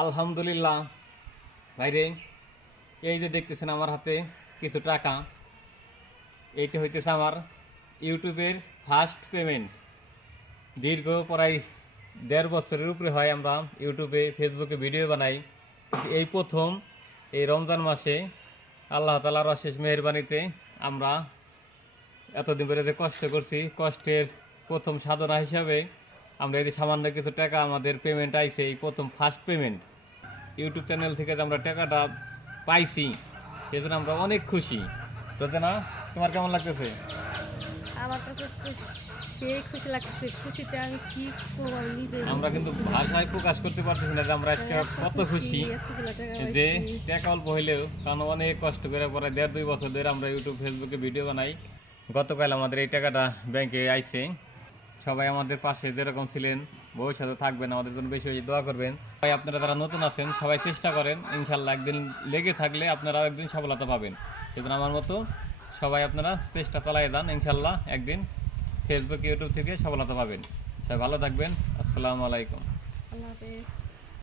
আলহামদুলিল্লাহ ভাইরে, এই যে দেখতেছেন আমার হাতে কিছু টাকা, এইটা হইতেছে আমার ইউটিউবের ফার্স্ট পেমেন্ট। দীর্ঘ প্রায় 1.5 বছরের উপরে হয় আমরা ইউটিউবে ফেসবুকে ভিডিও বানাই। এই প্রথম এই রমজান মাসে আল্লাহ তাআলার অশেষ মেহেরবানিতে আমরা এতদিন ধরে যে কষ্ট করছি, কষ্টের প্রথম সাধনা হিসাবে আমরা এই যে সামান্য কিছু টাকা আমাদের পেমেন্ট আইছে, এই প্রথম ফার্স্ট পেমেন্ট ইউটিউব চ্যানেল থেকে যে আমরা টাকাটা পাইছি, সেজন্য আমরা অনেক খুশি। রোজানা, তোমার কেমন লাগতেছে? আমার কাছে তো সেই খুশি লাগছে, খুশিতে আমি কি করবো আমি নিজে আমরা কিন্তু ভাষায় প্রকাশ করতে পারতেছি না যে আমরা আজকে কত খুশি এতগুলো টাকা যে পাইছি। টাকা অল্প হইলেও, কারণ অনেক কষ্ট করে পরে 1.5-2 বছর ধরে আমরা ইউটিউব ফেসবুকে ভিডিও বানাই। গতকাল আমাদের এই টাকাটা ব্যাংকে আইছে। সবাই আমাদের পাশে যেরকম ছিলেন ভবিষ্যতে থাকবেন, আমাদের জন্য বেশি বেশি দোয়া করবেন। ভাই, আপনারা যারা নতুন আছেন সবাই চেষ্টা করেন, ইনশাল্লাহ একদিন লেগে থাকলে আপনারাও একদিন সফলতা পাবেন। সেজন্য আমার মতো সবাই আপনারা চেষ্টা চালিয়ে যান, ইনশাল্লাহ একদিন ফেসবুক ইউটিউব থেকে সফলতা পাবেন। সবাই ভালো থাকবেন। আসসালামু আলাইকুম। আল্লাহ হাফেজ।